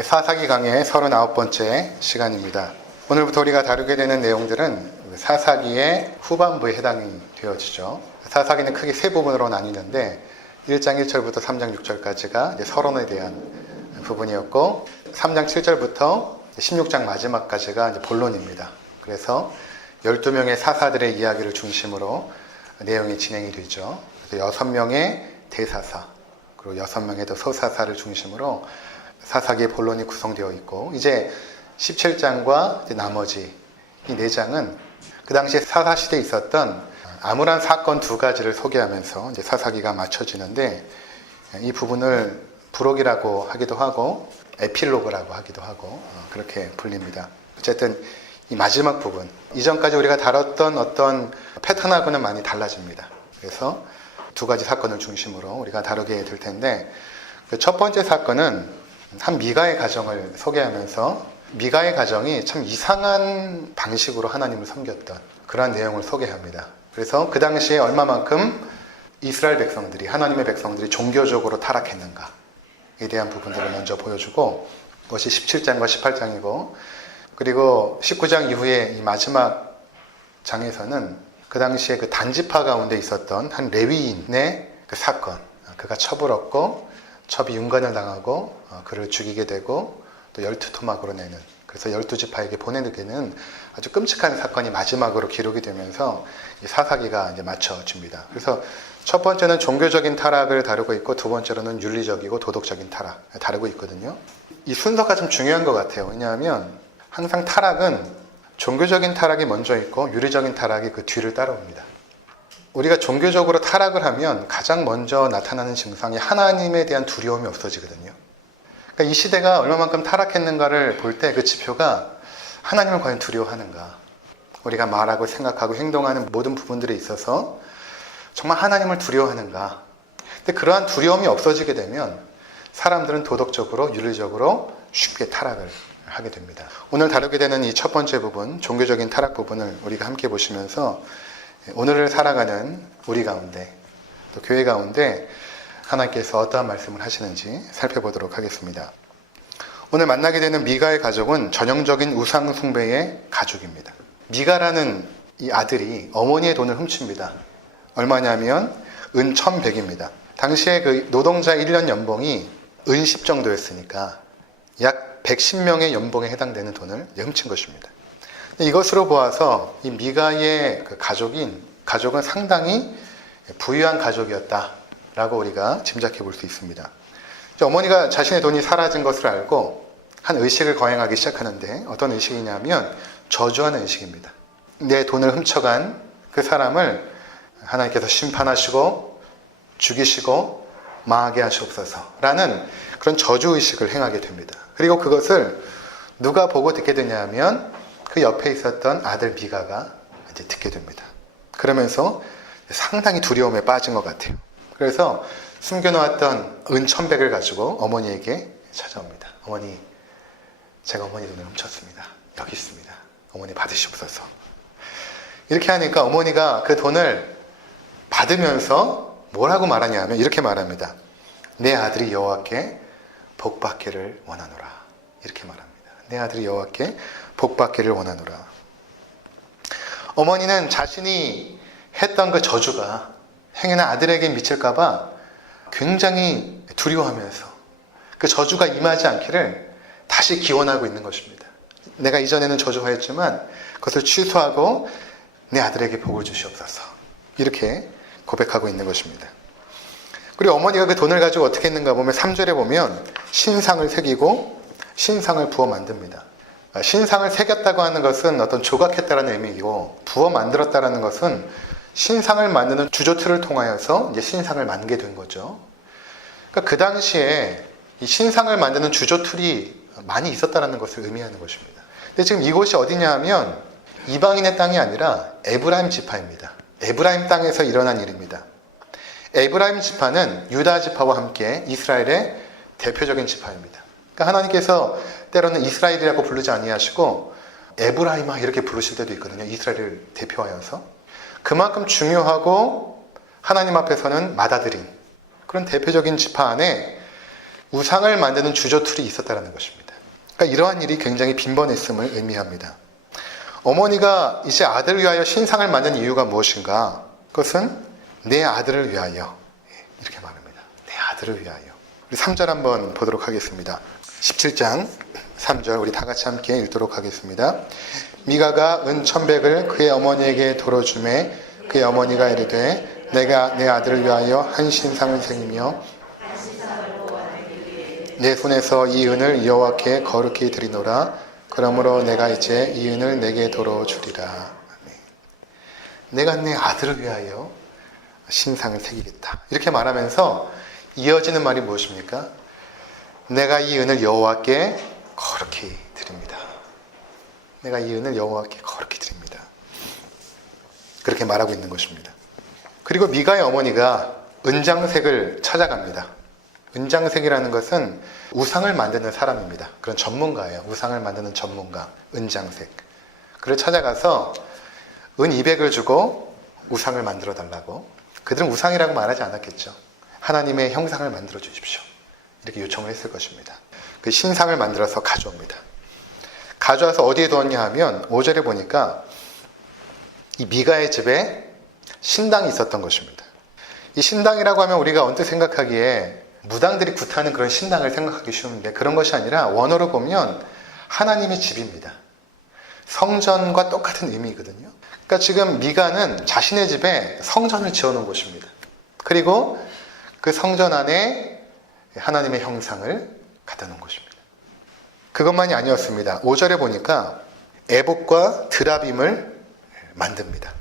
사사기 강의 39번째 시간입니다. 오늘부터 우리가 다루게 되는 내용들은 사사기의 후반부에 해당이 되어지죠. 사사기는 크게 세 부분으로 나뉘는데 1장 1절부터 3장 6절까지가 서론에 대한 부분이었고 3장 7절부터 16장 마지막까지가 본론입니다. 그래서 12명의 사사들의 이야기를 중심으로 내용이 진행이 되죠. 그래서 6명의 대사사, 그리고 6명의 더 소사사를 중심으로 사사기의 본론이 구성되어 있고, 이제 17장과 나머지 이 4장은 그 당시에 사사시대에 있었던 암울한 사건 두 가지를 소개하면서 이제 사사기가 맞춰지는데, 이 부분을 부록이라고 하기도 하고, 에필로그라고 하기도 하고, 어, 그렇게 불립니다. 어쨌든 이 마지막 부분, 이전까지 우리가 다뤘던 어떤 패턴하고는 많이 달라집니다. 그래서 두 가지 사건을 중심으로 우리가 다루게 될 텐데, 그첫 번째 사건은 한 미가의 가정을 소개하면서 미가의 가정이 참 이상한 방식으로 하나님을 섬겼던 그러한 내용을 소개합니다. 그래서 그 당시에 얼마만큼 이스라엘 백성들이, 하나님의 백성들이 종교적으로 타락했는가에 대한 부분들을 먼저 보여주고, 그것이 17장과 18장이고, 그리고 19장 이후에 이 마지막 장에서는 그 당시에 그 단지파 가운데 있었던 한 레위인의 그 사건, 그가 첩을 얻고 첩이 윤관을 당하고 어, 그를 죽이게 되고 또 열두 토막으로 내는 그래서 열두 지파에게 보내는 아주 끔찍한 사건이 마지막으로 기록이 되면서 이 사사기가 이제 맞춰집니다. 그래서 첫 번째는 종교적인 타락을 다루고 있고 두 번째로는 윤리적이고 도덕적인 타락 다루고 있거든요. 이 순서가 좀 중요한 것 같아요. 왜냐하면 항상 타락은 종교적인 타락이 먼저 있고 윤리적인 타락이 그 뒤를 따라옵니다. 우리가 종교적으로 타락을 하면 가장 먼저 나타나는 증상이 하나님에 대한 두려움이 없어지거든요. 그러니까 이 시대가 얼마만큼 타락했는가를 볼 때 그 지표가 하나님을 과연 두려워하는가. 우리가 말하고 생각하고 행동하는 모든 부분들에 있어서 정말 하나님을 두려워하는가. 근데 그러한 두려움이 없어지게 되면 사람들은 도덕적으로, 윤리적으로 쉽게 타락을 하게 됩니다. 오늘 다루게 되는 이 첫 번째 부분, 종교적인 타락 부분을 우리가 함께 보시면서 오늘을 살아가는 우리 가운데, 또 교회 가운데 하나님께서 어떠한 말씀을 하시는지 살펴보도록 하겠습니다. 오늘 만나게 되는 미가의 가족은 전형적인 우상 숭배의 가족입니다. 미가라는 이 아들이 어머니의 돈을 훔칩니다. 얼마냐면 은 1100입니다. 당시에 그 노동자 1년 연봉이 은10 정도였으니까 약 110명의 연봉에 해당되는 돈을 훔친 것입니다. 이것으로 보아서 이 미가의 그 가족인 가족은 상당히 부유한 가족이었다 라고 우리가 짐작해 볼 수 있습니다. 어머니가 자신의 돈이 사라진 것을 알고 한 의식을 거행하기 시작하는데 어떤 의식이냐면 저주하는 의식입니다. 내 돈을 훔쳐간 그 사람을 하나님께서 심판하시고 죽이시고 망하게 하시옵소서라는 그런 저주 의식을 행하게 됩니다. 그리고 그것을 누가 보고 듣게 되냐면 그 옆에 있었던 아들 미가가 이제 듣게 됩니다. 그러면서 상당히 두려움에 빠진 것 같아요. 그래서 숨겨놓았던 은 천백을 가지고 어머니에게 찾아옵니다. 어머니, 제가 어머니 돈을 훔쳤습니다. 여기 있습니다. 어머니 받으시옵소서. 이렇게 하니까 어머니가 그 돈을 받으면서 뭐라고 말하냐면 이렇게 말합니다. 내 아들이 여호와께 복 받기를 원하노라. 이렇게 말합니다. 내 아들이 여호와께 복 받기를 원하노라. 어머니는 자신이 했던 그 저주가 행여나 아들에게 미칠까봐 굉장히 두려워하면서 그 저주가 임하지 않기를 다시 기원하고 있는 것입니다. 내가 이전에는 저주하였지만 그것을 취소하고 내 아들에게 복을 주시옵소서. 이렇게 고백하고 있는 것입니다. 그리고 어머니가 그 돈을 가지고 어떻게 했는가 보면 3절에 보면 신상을 새기고 신상을 부어 만듭니다. 신상을 새겼다고 하는 것은 어떤 조각했다라는 의미이고 부어 만들었다라는 것은 신상을 만드는 주조틀을 통하여서 이제 신상을 만게 된 거죠. 그러니까 그 당시에 이 신상을 만드는 주조틀이 많이 있었다라는 것을 의미하는 것입니다. 근데 지금 이곳이 어디냐 하면 이방인의 땅이 아니라 에브라임 지파입니다. 에브라임 땅에서 일어난 일입니다. 에브라임 지파는 유다 지파와 함께 이스라엘의 대표적인 지파입니다. 그러니까 하나님께서 때로는 이스라엘이라고 부르지 아니하시고 에브라임아 이렇게 부르실 때도 있거든요. 이스라엘을 대표하여서 그만큼 중요하고 하나님 앞에서는 받아들인 그런 대표적인 지파 안에 우상을 만드는 주저툴이 있었다는 것입니다. 그러니까 이러한 일이 굉장히 빈번했음을 의미합니다. 어머니가 이제 아들을 위하여 신상을 만든 이유가 무엇인가? 그것은 내 아들을 위하여. 예, 이렇게 말합니다. 내 아들을 위하여. 우리 3절 한번 보도록 하겠습니다. 17장 3절 우리 다 같이 함께 읽도록 하겠습니다. 미가가 은 천백을 그의 어머니에게 돌어주매 그의 어머니가 이르되 내가 내 아들을 위하여 한 신상을 생이며 내 손에서 이 은을 여호와께 거룩히 드리노라 그러므로 내가 이제 이 은을 내게 도로 주리라 아멘. 내가 내 아들을 위하여 신상을 새기겠다 이렇게 말하면서 이어지는 말이 무엇입니까? 내가 이 은을 여호와께 거룩히. 내가 이 은을 여호와께 거룩히 드립니다. 그렇게 말하고 있는 것입니다. 그리고 미가의 어머니가 은장색을 찾아갑니다. 은장색이라는 것은 우상을 만드는 사람입니다. 그런 전문가예요. 우상을 만드는 전문가. 은장색. 그를 찾아가서 은 200을 주고 우상을 만들어 달라고. 그들은 우상이라고 말하지 않았겠죠. 하나님의 형상을 만들어 주십시오. 이렇게 요청을 했을 것입니다. 그 신상을 만들어서 가져옵니다. 가져와서 어디에 두었냐 하면 5절에 보니까 이 미가의 집에 신당이 있었던 것입니다. 이 신당이라고 하면 우리가 언뜻 생각하기에 무당들이 구타하는 그런 신당을 생각하기 쉬운데 그런 것이 아니라 원어로 보면 하나님의 집입니다. 성전과 똑같은 의미거든요. 그러니까 지금 미가는 자신의 집에 성전을 지어놓은 곳입니다. 그리고 그 성전 안에 하나님의 형상을 갖다 놓은 것입니다. 그것만이 아니었습니다. 5절에 보니까 에봇과 드라빔을 만듭니다.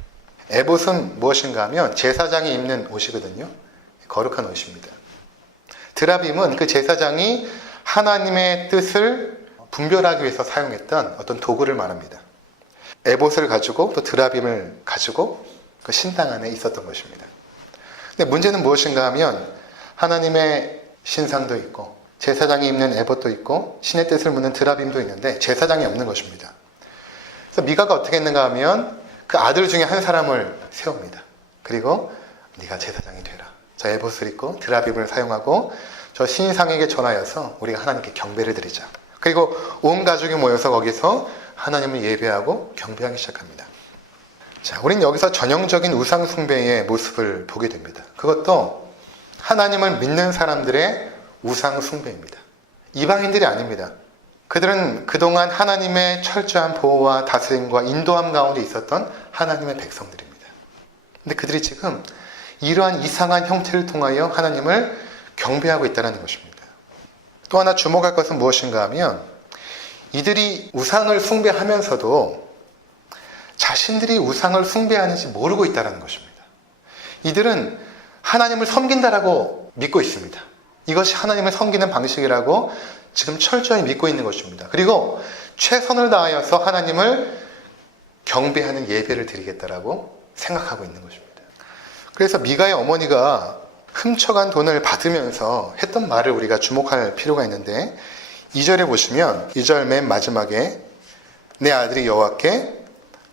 에봇은 무엇인가 하면 제사장이 입는 옷이거든요. 거룩한 옷입니다. 드라빔은 그 제사장이 하나님의 뜻을 분별하기 위해서 사용했던 어떤 도구를 말합니다. 에봇을 가지고 또 드라빔을 가지고 그 신당 안에 있었던 것입니다. 근데 문제는 무엇인가 하면 하나님의 신상도 있고 제사장이 입는 에봇도 있고 신의 뜻을 묻는 드라빔도 있는데 제사장이 없는 것입니다. 그래서 미가가 어떻게 했는가 하면 그 아들 중에 한 사람을 세웁니다. 그리고 네가 제사장이 되라. 저 에봇을 입고 드라빔을 사용하고 저 신상에게 전하여서 우리가 하나님께 경배를 드리자. 그리고 온 가족이 모여서 거기서 하나님을 예배하고 경배하기 시작합니다. 자, 우리는 여기서 전형적인 우상 숭배의 모습을 보게 됩니다. 그것도 하나님을 믿는 사람들의 우상 숭배입니다. 이방인들이 아닙니다. 그들은 그동안 하나님의 철저한 보호와 다스림과 인도함 가운데 있었던 하나님의 백성들입니다. 근데 그들이 지금 이러한 이상한 형태를 통하여 하나님을 경배하고 있다는 것입니다. 또 하나 주목할 것은 무엇인가 하면 이들이 우상을 숭배하면서도 자신들이 우상을 숭배하는지 모르고 있다는 것입니다. 이들은 하나님을 섬긴다라고 믿고 있습니다. 이것이 하나님을 섬기는 방식이라고 지금 철저히 믿고 있는 것입니다. 그리고 최선을 다하여서 하나님을 경배하는 예배를 드리겠다라고 생각하고 있는 것입니다. 그래서 미가의 어머니가 훔쳐간 돈을 받으면서 했던 말을 우리가 주목할 필요가 있는데 2절에 보시면 2절 맨 마지막에 내 아들이 여호와께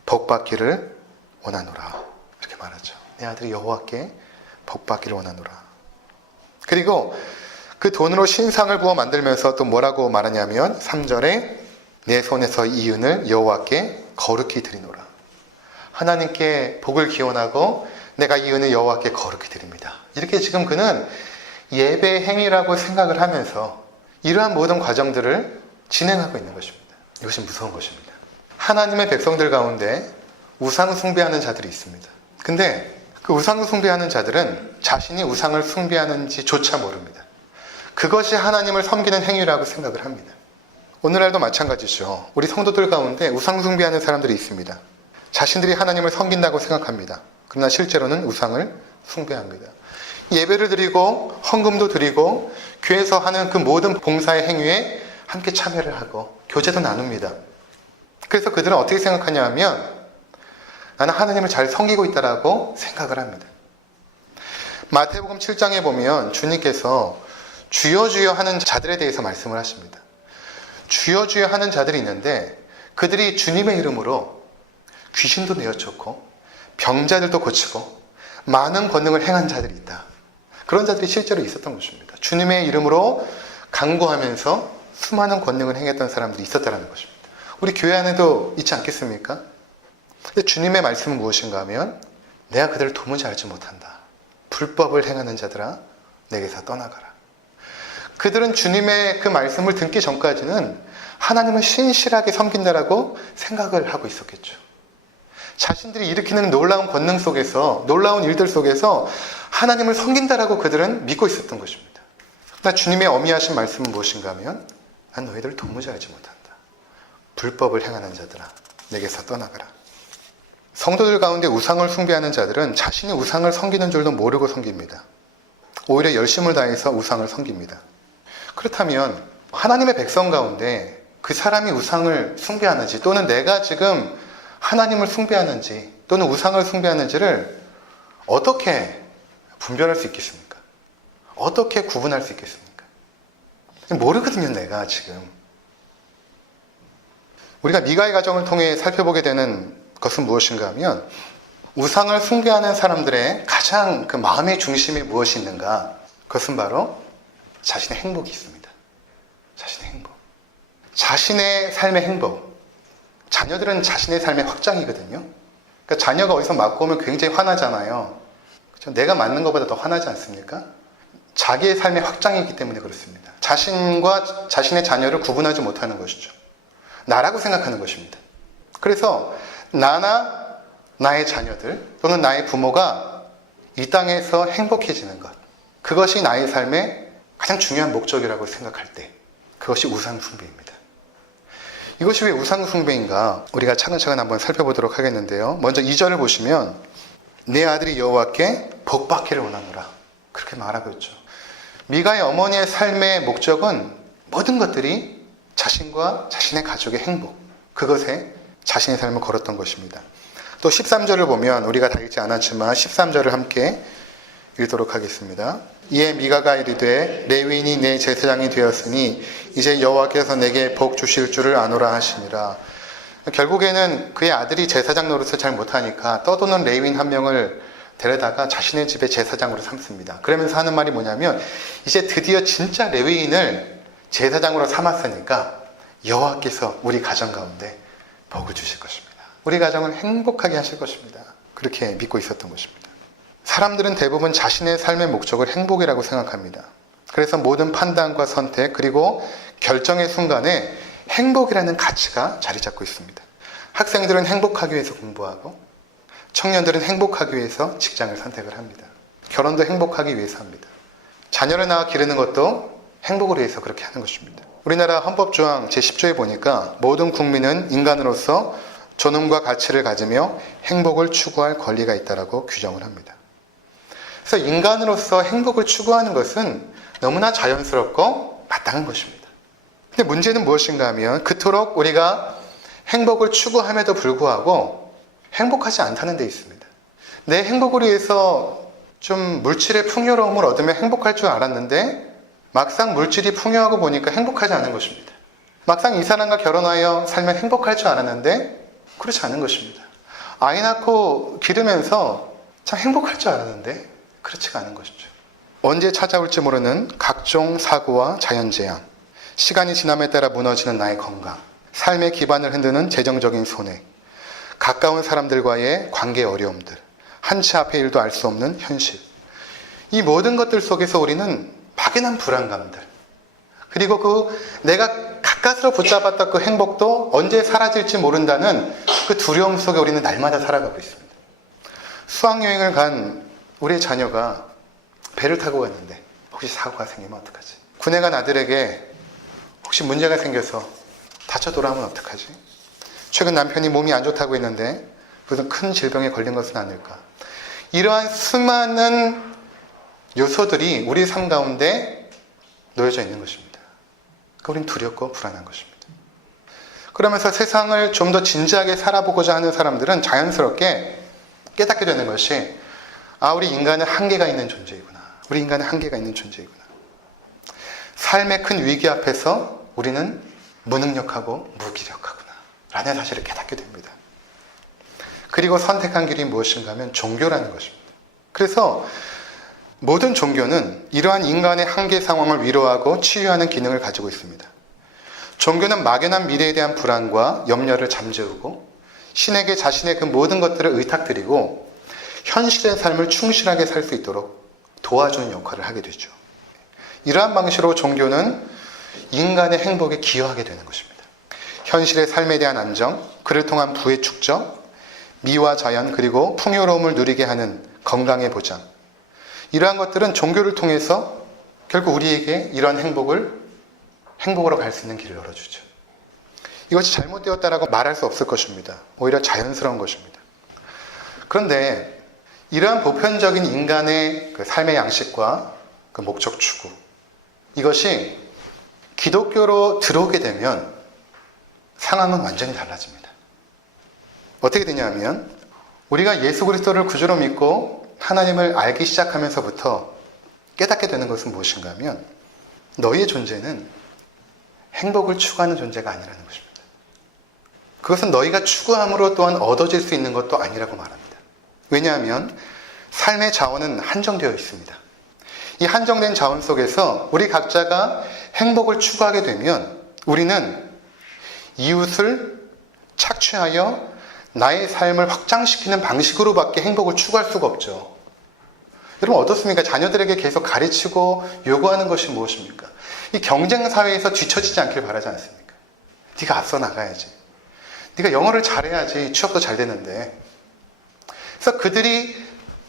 복받기를 원하노라 이렇게 말하죠. 내 아들이 여호와께 복받기를 원하노라. 그리고 그 돈으로 신상을 부어 만들면서 또 뭐라고 말하냐면 3절에 내 손에서 이 은을 여호와께 거룩히 드리노라. 하나님께 복을 기원하고 내가 이 은을 여호와께 거룩히 드립니다. 이렇게 지금 그는 예배 행위라고 생각을 하면서 이러한 모든 과정들을 진행하고 있는 것입니다. 이것이 무서운 것입니다. 하나님의 백성들 가운데 우상 숭배하는 자들이 있습니다. 근데 그 우상 숭배하는 자들은 자신이 우상을 숭배하는지조차 모릅니다. 그것이 하나님을 섬기는 행위라고 생각을 합니다. 오늘날도 마찬가지죠. 우리 성도들 가운데 우상 숭배하는 사람들이 있습니다. 자신들이 하나님을 섬긴다고 생각합니다. 그러나 실제로는 우상을 숭배합니다. 예배를 드리고 헌금도 드리고 교회에서 하는 그 모든 봉사의 행위에 함께 참여를 하고 교제도 나눕니다. 그래서 그들은 어떻게 생각하냐 하면 나는 하나님을 잘 섬기고 있다라고 생각을 합니다. 마태복음 7장에 보면 주님께서 주여 주여 하는 자들에 대해서 말씀을 하십니다. 주여 주여 하는 자들이 있는데 그들이 주님의 이름으로 귀신도 내어쫓고 병자들도 고치고 많은 권능을 행한 자들이 있다. 그런 자들이 실제로 있었던 것입니다. 주님의 이름으로 강구하면서 수많은 권능을 행했던 사람들이 있었다는 것입니다. 우리 교회 안에도 있지 않겠습니까? 근데 주님의 말씀은 무엇인가 하면 내가 그들을 도무지 알지 못한다. 불법을 행하는 자들아 내게서 떠나가라. 그들은 주님의 그 말씀을 듣기 전까지는 하나님을 신실하게 섬긴다라고 생각을 하고 있었겠죠. 자신들이 일으키는 놀라운 권능 속에서, 놀라운 일들 속에서 하나님을 섬긴다라고 그들은 믿고 있었던 것입니다. 나 주님의 어미하신 말씀은 무엇인가 하면 난 너희들을 도무지 알지 못한다. 불법을 행하는 자들아, 내게서 떠나가라. 성도들 가운데 우상을 숭배하는 자들은 자신이 우상을 섬기는 줄도 모르고 섬깁니다. 오히려 열심을 다해서 우상을 섬깁니다. 그렇다면 하나님의 백성 가운데 그 사람이 우상을 숭배하는지 또는 내가 지금 하나님을 숭배하는지 또는 우상을 숭배하는지를 어떻게 분별할 수 있겠습니까? 어떻게 구분할 수 있겠습니까? 모르거든요, 내가 지금. 우리가 미가의 가정을 통해 살펴보게 되는 것은 무엇인가 하면 우상을 숭배하는 사람들의 가장 그 마음의 중심에 무엇이 있는가? 그것은 바로 자신의 행복이 있습니다. 자신의 행복. 자신의 삶의 행복. 자녀들은 자신의 삶의 확장이거든요. 그러니까 자녀가 어디서 맞고 오면 굉장히 화나잖아요. 그렇죠? 내가 맞는 것보다 더 화나지 않습니까? 자기의 삶의 확장이기 때문에 그렇습니다. 자신과 자신의 자녀를 구분하지 못하는 것이죠. 나라고 생각하는 것입니다. 그래서 나나 나의 자녀들 또는 나의 부모가 이 땅에서 행복해지는 것. 그것이 나의 삶의 가장 중요한 목적이라고 생각할 때 그것이 우상숭배입니다. 이것이 왜 우상숭배인가 우리가 차근차근 한번 살펴보도록 하겠는데요. 먼저 2절을 보시면 내 아들이 여호와께 복받기를 원하노라 그렇게 말하고 있죠. 미가의 어머니의 삶의 목적은 모든 것들이 자신과 자신의 가족의 행복 그것에 자신의 삶을 걸었던 것입니다. 또 13절을 보면 우리가 다 읽지 않았지만 13절을 함께 읽도록 하겠습니다. 이에 미가가 이르되 레위인이 내 제사장이 되었으니 이제 여호와께서 내게 복 주실 줄을 아노라 하시니라. 결국에는 그의 아들이 제사장 노릇을 잘 못하니까 떠도는 레위인 한 명을 데려다가 자신의 집에 제사장으로 삼습니다. 그러면서 하는 말이 뭐냐면 이제 드디어 진짜 레위인을 제사장으로 삼았으니까 여호와께서 우리 가정 가운데 복을 주실 것입니다. 우리 가정을 행복하게 하실 것입니다. 그렇게 믿고 있었던 것입니다. 사람들은 대부분 자신의 삶의 목적을 행복이라고 생각합니다. 그래서 모든 판단과 선택 그리고 결정의 순간에 행복이라는 가치가 자리 잡고 있습니다. 학생들은 행복하기 위해서 공부하고 청년들은 행복하기 위해서 직장을 선택을 합니다. 결혼도 행복하기 위해서 합니다. 자녀를 낳아 기르는 것도 행복을 위해서 그렇게 하는 것입니다. 우리나라 헌법조항 제10조에 보니까 모든 국민은 인간으로서 존엄과 가치를 가지며 행복을 추구할 권리가 있다라고 규정을 합니다. 그래서 인간으로서 행복을 추구하는 것은 너무나 자연스럽고 마땅한 것입니다. 근데 문제는 무엇인가 하면 그토록 우리가 행복을 추구함에도 불구하고 행복하지 않다는 데 있습니다. 내 행복을 위해서 좀 물질의 풍요로움을 얻으면 행복할 줄 알았는데 막상 물질이 풍요하고 보니까 행복하지 않은 것입니다. 막상 이 사람과 결혼하여 살면 행복할 줄 알았는데 그렇지 않은 것입니다. 아이 낳고 기르면서 참 행복할 줄 알았는데 그렇지가 않은 것이죠. 언제 찾아올지 모르는 각종 사고와 자연재앙, 시간이 지남에 따라 무너지는 나의 건강, 삶의 기반을 흔드는 재정적인 손해, 가까운 사람들과의 관계 어려움들, 한치 앞의 일도 알 수 없는 현실. 이 모든 것들 속에서 우리는 막연한 불안감들, 그리고 그 내가 가까스로 붙잡았던 그 행복도 언제 사라질지 모른다는 그 두려움 속에 우리는 날마다 살아가고 있습니다. 수학여행을 간 우리 자녀가 배를 타고 갔는데 혹시 사고가 생기면 어떡하지? 군에 간 아들에게 혹시 문제가 생겨서 다쳐 돌아오면 어떡하지? 최근 남편이 몸이 안 좋다고 했는데 무슨 큰 질병에 걸린 것은 아닐까? 이러한 수많은 요소들이 우리 삶 가운데 놓여져 있는 것입니다. 그러니까 우리는 두렵고 불안한 것입니다. 그러면서 세상을 좀 더 진지하게 살아보고자 하는 사람들은 자연스럽게 깨닫게 되는 것이 아, 우리 인간은 한계가 있는 존재이구나. 우리 인간은 한계가 있는 존재이구나. 삶의 큰 위기 앞에서 우리는 무능력하고 무기력하구나. 라는 사실을 깨닫게 됩니다. 그리고 선택한 길이 무엇인가 하면 종교라는 것입니다. 그래서 모든 종교는 이러한 인간의 한계 상황을 위로하고 치유하는 기능을 가지고 있습니다. 종교는 막연한 미래에 대한 불안과 염려를 잠재우고 신에게 자신의 그 모든 것들을 의탁드리고 현실의 삶을 충실하게 살 수 있도록 도와주는 역할을 하게 되죠. 이러한 방식으로 종교는 인간의 행복에 기여하게 되는 것입니다. 현실의 삶에 대한 안정, 그를 통한 부의 축적, 미와 자연 그리고 풍요로움을 누리게 하는 건강의 보장. 이러한 것들은 종교를 통해서 결국 우리에게 이런 행복을 행복으로 갈 수 있는 길을 열어주죠. 이것이 잘못되었다라고 말할 수 없을 것입니다. 오히려 자연스러운 것입니다. 그런데 이러한 보편적인 인간의 그 삶의 양식과 그 목적 추구 이것이 기독교로 들어오게 되면 상황은 완전히 달라집니다. 어떻게 되냐면 우리가 예수 그리스도를 구주로 믿고 하나님을 알기 시작하면서부터 깨닫게 되는 것은 무엇인가 하면 너희의 존재는 행복을 추구하는 존재가 아니라는 것입니다. 그것은 너희가 추구함으로 또한 얻어질 수 있는 것도 아니라고 말합니다. 왜냐하면 삶의 자원은 한정되어 있습니다. 이 한정된 자원 속에서 우리 각자가 행복을 추구하게 되면 우리는 이웃을 착취하여 나의 삶을 확장시키는 방식으로밖에 행복을 추구할 수가 없죠. 여러분 어떻습니까? 자녀들에게 계속 가르치고 요구하는 것이 무엇입니까? 이 경쟁 사회에서 뒤처지지 않길 바라지 않습니까? 네가 앞서 나가야지. 네가 영어를 잘해야지 취업도 잘 되는데. 그래서 그들이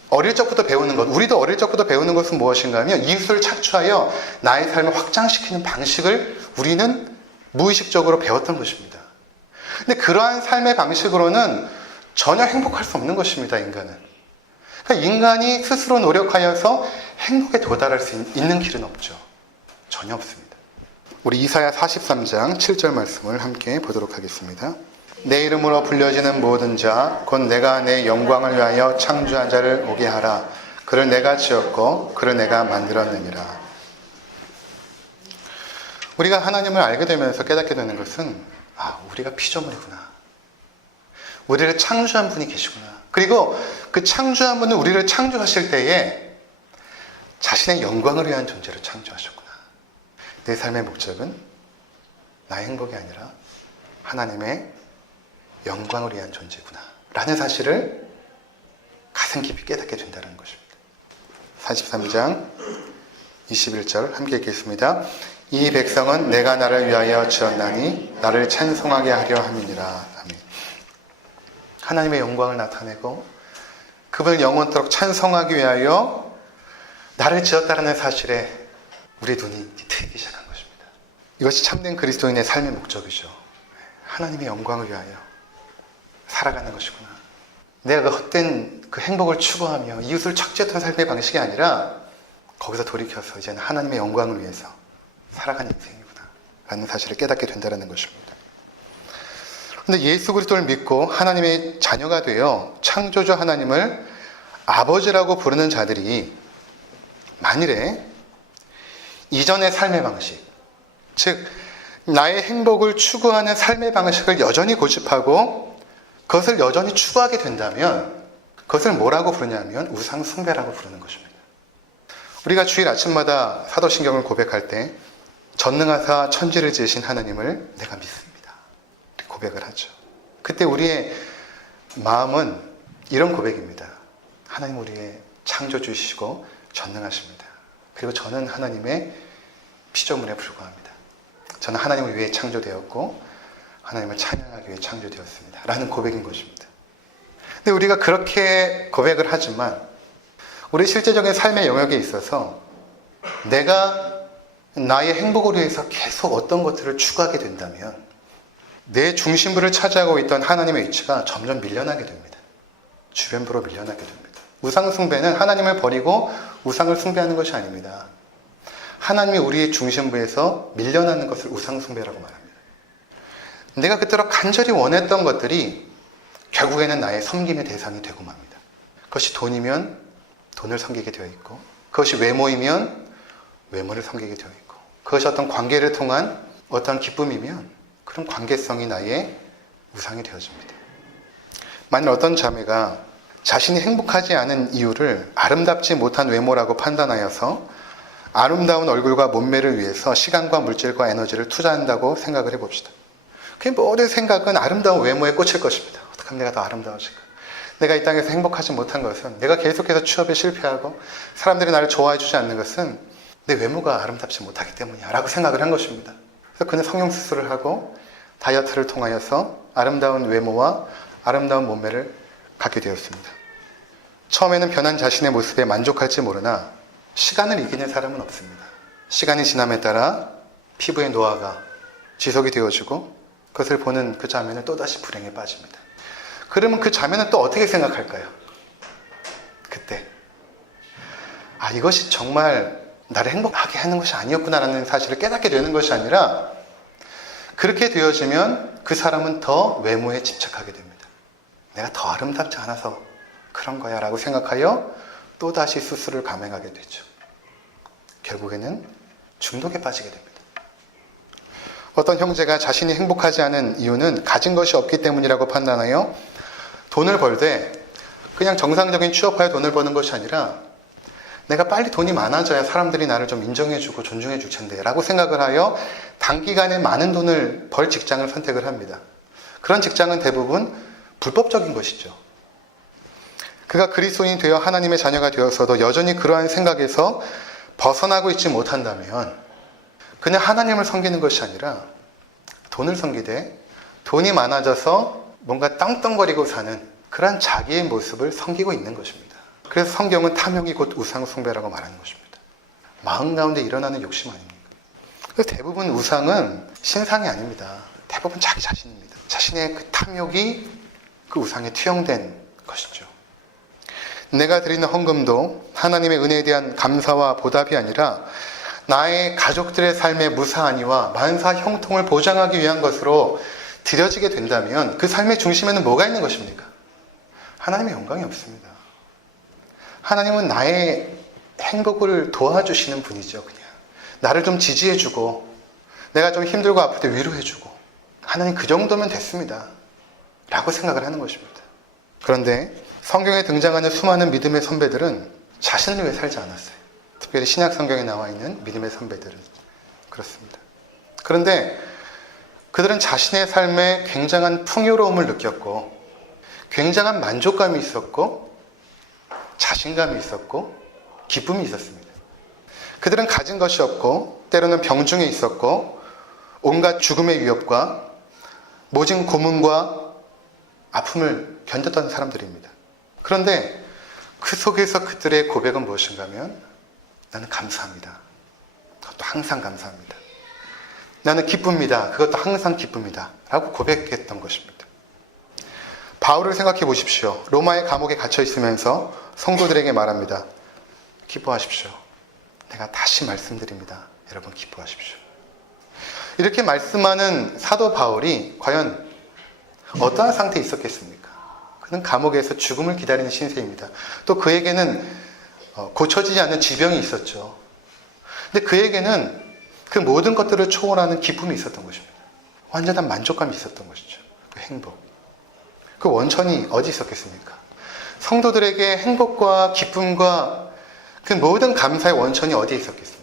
어릴 적부터 배우는 것, 우리도 어릴 적부터 배우는 것은 무엇인가 하면 이웃을 착취하여 나의 삶을 확장시키는 방식을 우리는 무의식적으로 배웠던 것입니다. 근데 그러한 삶의 방식으로는 전혀 행복할 수 없는 것입니다, 인간은. 그러니까 인간이 스스로 노력하여서 행복에 도달할 수 있는 길은 없죠. 전혀 없습니다. 우리 이사야 43장 7절 말씀을 함께 보도록 하겠습니다. 내 이름으로 불려지는 모든 자, 곧 내가 내 영광을 위하여 창조한 자를 오게 하라. 그를 내가 지었고, 그를 내가 만들었느니라. 우리가 하나님을 알게 되면서 깨닫게 되는 것은, 아, 우리가 피조물이구나. 우리를 창조한 분이 계시구나. 그리고 그 창조한 분은 우리를 창조하실 때에 자신의 영광을 위한 존재로 창조하셨구나. 내 삶의 목적은 나의 행복이 아니라 하나님의 영광을 위한 존재구나. 라는 사실을 가슴 깊이 깨닫게 된다는 것입니다. 43장 21절 함께 읽겠습니다. 이 백성은 내가 나를 위하여 지었나니 나를 찬송하게 하려 함이니라. 아멘. 하나님의 영광을 나타내고 그분을 영원토록 찬송하기 위하여 나를 지었다는 사실에 우리 눈이 트이기 시작한 것입니다. 이것이 참된 그리스도인의 삶의 목적이죠. 하나님의 영광을 위하여 살아가는 것이구나. 내가 그 헛된 그 행복을 추구하며 이웃을 착취했던 삶의 방식이 아니라 거기서 돌이켜서 이제는 하나님의 영광을 위해서 살아가는 인생이구나. 라는 사실을 깨닫게 된다는 것입니다. 근데 예수 그리스도를 믿고 하나님의 자녀가 되어 창조주 하나님을 아버지라고 부르는 자들이 만일에 이전의 삶의 방식, 즉, 나의 행복을 추구하는 삶의 방식을 여전히 고집하고 그것을 여전히 추구하게 된다면 그것을 뭐라고 부르냐면 우상 숭배라고 부르는 것입니다. 우리가 주일 아침마다 사도신경을 고백할 때 전능하사 천지를 지으신 하나님을 내가 믿습니다. 고백을 하죠. 그때 우리의 마음은 이런 고백입니다. 하나님 우리의 창조주시고 전능하십니다. 그리고 저는 하나님의 피조물에 불과합니다. 저는 하나님을 위해 창조되었고 하나님을 찬양하기 위해 창조되었습니다. 라는 고백인 것입니다. 근데 우리가 그렇게 고백을 하지만 우리 실제적인 삶의 영역에 있어서 내가 나의 행복을 위해서 계속 어떤 것들을 추구하게 된다면 내 중심부를 차지하고 있던 하나님의 위치가 점점 밀려나게 됩니다. 주변부로 밀려나게 됩니다. 우상숭배는 하나님을 버리고 우상을 숭배하는 것이 아닙니다. 하나님이 우리의 중심부에서 밀려나는 것을 우상숭배라고 말합니다. 내가 그토록 간절히 원했던 것들이 결국에는 나의 섬김의 대상이 되고 맙니다. 그것이 돈이면 돈을 섬기게 되어 있고, 그것이 외모이면 외모를 섬기게 되어 있고, 그것이 어떤 관계를 통한 어떤 기쁨이면 그런 관계성이 나의 우상이 되어집니다. 만일 어떤 자매가 자신이 행복하지 않은 이유를 아름답지 못한 외모라고 판단하여서 아름다운 얼굴과 몸매를 위해서 시간과 물질과 에너지를 투자한다고 생각을 해봅시다. 그 모든 생각은 아름다운 외모에 꽂힐 것입니다. 어떻게 하면 내가 더 아름다워질까? 내가 이 땅에서 행복하지 못한 것은 내가 계속해서 취업에 실패하고 사람들이 나를 좋아해 주지 않는 것은 내 외모가 아름답지 못하기 때문이야 라고 생각을 한 것입니다. 그래서 그는 성형 수술을 하고 다이어트를 통하여서 아름다운 외모와 아름다운 몸매를 갖게 되었습니다. 처음에는 변한 자신의 모습에 만족할지 모르나 시간을 이기는 사람은 없습니다. 시간이 지남에 따라 피부의 노화가 지속이 되어지고 그것을 보는 그 자매는 또다시 불행에 빠집니다. 그러면 그 자매는 또 어떻게 생각할까요? 그때 아 이것이 정말 나를 행복하게 하는 것이 아니었구나라는 사실을 깨닫게 되는 것이 아니라 그렇게 되어지면 그 사람은 더 외모에 집착하게 됩니다. 내가 더 아름답지 않아서 그런 거야 라고 생각하여 또다시 수술을 감행하게 되죠. 결국에는 중독에 빠지게 됩니다. 어떤 형제가 자신이 행복하지 않은 이유는 가진 것이 없기 때문이라고 판단하여 돈을 벌되 그냥 정상적인 취업하여 돈을 버는 것이 아니라 내가 빨리 돈이 많아져야 사람들이 나를 좀 인정해주고 존중해줄 텐데 라고 생각을 하여 단기간에 많은 돈을 벌 직장을 선택을 합니다. 그런 직장은 대부분 불법적인 것이죠. 그가 그리스도인이 되어 하나님의 자녀가 되어서도 여전히 그러한 생각에서 벗어나고 있지 못한다면 그냥 하나님을 섬기는 것이 아니라 돈을 섬기되 돈이 많아져서 뭔가 떵떵거리고 사는 그러한 자기의 모습을 섬기고 있는 것입니다. 그래서 성경은 탐욕이 곧 우상숭배라고 말하는 것입니다. 마음 가운데 일어나는 욕심 아닙니까? 그래서 대부분 우상은 신상이 아닙니다. 대부분 자기 자신입니다. 자신의 그 탐욕이 그 우상에 투영된 것이죠. 내가 드리는 헌금도 하나님의 은혜에 대한 감사와 보답이 아니라 나의 가족들의 삶의 무사안위와 만사 형통을 보장하기 위한 것으로 드려지게 된다면 그 삶의 중심에는 뭐가 있는 것입니까? 하나님의 영광이 없습니다. 하나님은 나의 행복을 도와주시는 분이죠, 그냥. 나를 좀 지지해주고, 내가 좀 힘들고 아플 때 위로해주고, 하나님 그 정도면 됐습니다. 라고 생각을 하는 것입니다. 그런데 성경에 등장하는 수많은 믿음의 선배들은 자신을 위해 살지 않았어요. 특별히 신약 성경에 나와 있는 믿음의 선배들은 그렇습니다. 그런데 그들은 자신의 삶에 굉장한 풍요로움을 느꼈고 굉장한 만족감이 있었고 자신감이 있었고 기쁨이 있었습니다. 그들은 가진 것이 없고 때로는 병중에 있었고 온갖 죽음의 위협과 모진 고문과 아픔을 견뎠던 사람들입니다. 그런데 그 속에서 그들의 고백은 무엇인가 하면 나는 감사합니다. 그것도 항상 감사합니다. 나는 기쁩니다. 그것도 항상 기쁩니다. 라고 고백했던 것입니다. 바울을 생각해 보십시오. 로마의 감옥에 갇혀 있으면서 성도들에게 말합니다. 기뻐하십시오. 내가 다시 말씀드립니다. 여러분 기뻐하십시오. 이렇게 말씀하는 사도 바울이 과연 어떠한 상태에 있었겠습니까? 그는 감옥에서 죽음을 기다리는 신세입니다. 또 그에게는 어, 고쳐지지 않는 지병이 있었죠. 근데 그에게는 그 모든 것들을 초월하는 기쁨이 있었던 것입니다. 완전한 만족감이 있었던 것이죠. 그 행복. 그 원천이 어디 있었겠습니까? 성도들에게 행복과 기쁨과 그 모든 감사의 원천이 어디에 있었겠습니까?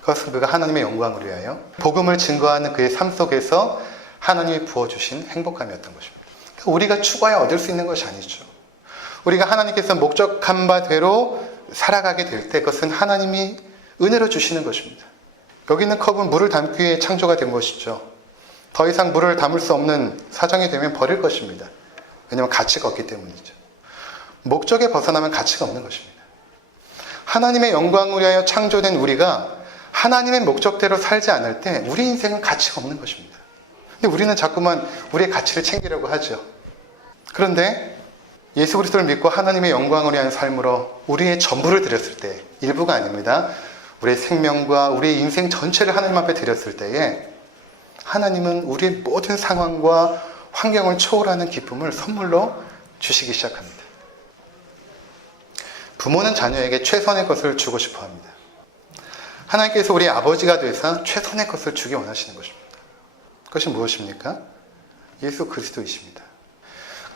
그것은 그가 하나님의 영광을 위하여 복음을 증거하는 그의 삶 속에서 하나님이 부어주신 행복감이었던 것입니다. 그러니까 우리가 추구하여 얻을 수 있는 것이 아니죠. 우리가 하나님께서 목적한 바대로 살아가게 될 때 그것은 하나님이 은혜로 주시는 것입니다. 여기 있는 컵은 물을 담기 위해 창조가 된 것이죠. 더 이상 물을 담을 수 없는 사정이 되면 버릴 것입니다. 왜냐하면 가치가 없기 때문이죠. 목적에 벗어나면 가치가 없는 것입니다. 하나님의 영광을 위하여 창조된 우리가 하나님의 목적대로 살지 않을 때 우리 인생은 가치가 없는 것입니다. 근데 우리는 자꾸만 우리의 가치를 챙기려고 하죠. 그런데 예수 그리스도를 믿고 하나님의 영광을 위한 삶으로 우리의 전부를 드렸을 때 일부가 아닙니다. 우리의 생명과 우리의 인생 전체를 하나님 앞에 드렸을 때에 하나님은 우리의 모든 상황과 환경을 초월하는 기쁨을 선물로 주시기 시작합니다. 부모는 자녀에게 최선의 것을 주고 싶어 합니다. 하나님께서 우리 아버지가 되사 최선의 것을 주기 원하시는 것입니다. 그것이 무엇입니까? 예수 그리스도이십니다.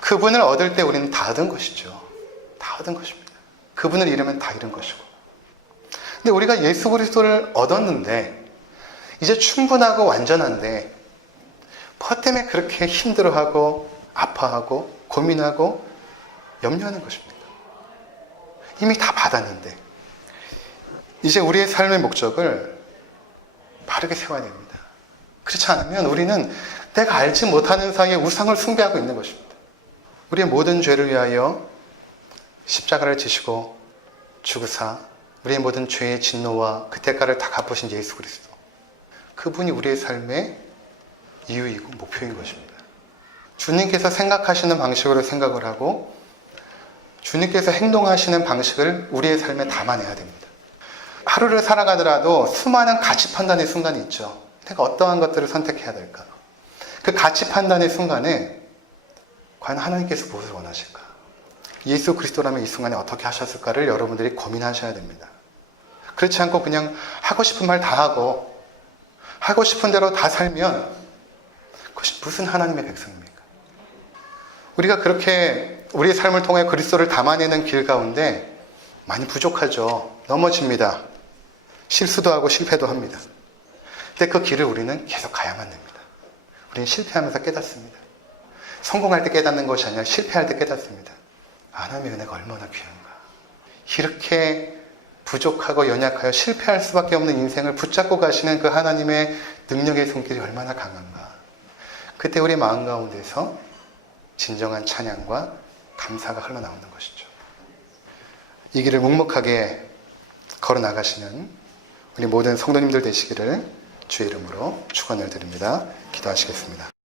그분을 얻을 때 우리는 다 얻은 것이죠. 다 얻은 것입니다. 그분을 잃으면 다 잃은 것이고. 근데 우리가 예수 그리스도를 얻었는데 이제 충분하고 완전한데 뭐 때문에 그렇게 힘들어하고 아파하고 고민하고 염려하는 것입니다. 이미 다 받았는데 이제 우리의 삶의 목적을 바르게 세워야 됩니다. 그렇지 않으면 우리는 내가 알지 못하는 사이에 우상을 숭배하고 있는 것입니다. 우리의 모든 죄를 위하여 십자가를 지시고 죽으사 우리의 모든 죄의 진노와 그 대가를 다 갚으신 예수 그리스도. 그분이 우리의 삶의 이유이고 목표인 것입니다. 주님께서 생각하시는 방식으로 생각을 하고 주님께서 행동하시는 방식을 우리의 삶에 담아내야 됩니다. 하루를 살아가더라도 수많은 가치 판단의 순간이 있죠. 내가 어떠한 것들을 선택해야 될까? 그 가치 판단의 순간에 과연 하나님께서 무엇을 원하실까? 예수 그리스도라면 이 순간에 어떻게 하셨을까를 여러분들이 고민하셔야 됩니다. 그렇지 않고 그냥 하고 싶은 말 다 하고 하고 싶은 대로 다 살면 그것이 무슨 하나님의 백성입니까? 우리가 그렇게 우리의 삶을 통해 그리스도를 담아내는 길 가운데 많이 부족하죠. 넘어집니다. 실수도 하고 실패도 합니다. 근데 그 길을 우리는 계속 가야만 됩니다. 우리는 실패하면서 깨닫습니다. 성공할 때 깨닫는 것이 아니라 실패할 때 깨닫습니다. 하나님의 은혜가 얼마나 귀한가. 이렇게 부족하고 연약하여 실패할 수밖에 없는 인생을 붙잡고 가시는 그 하나님의 능력의 손길이 얼마나 강한가. 그때 우리 마음 가운데서 진정한 찬양과 감사가 흘러나오는 것이죠. 이 길을 묵묵하게 걸어 나가시는 우리 모든 성도님들 되시기를 주의 이름으로 축원을 드립니다. 기도하시겠습니다.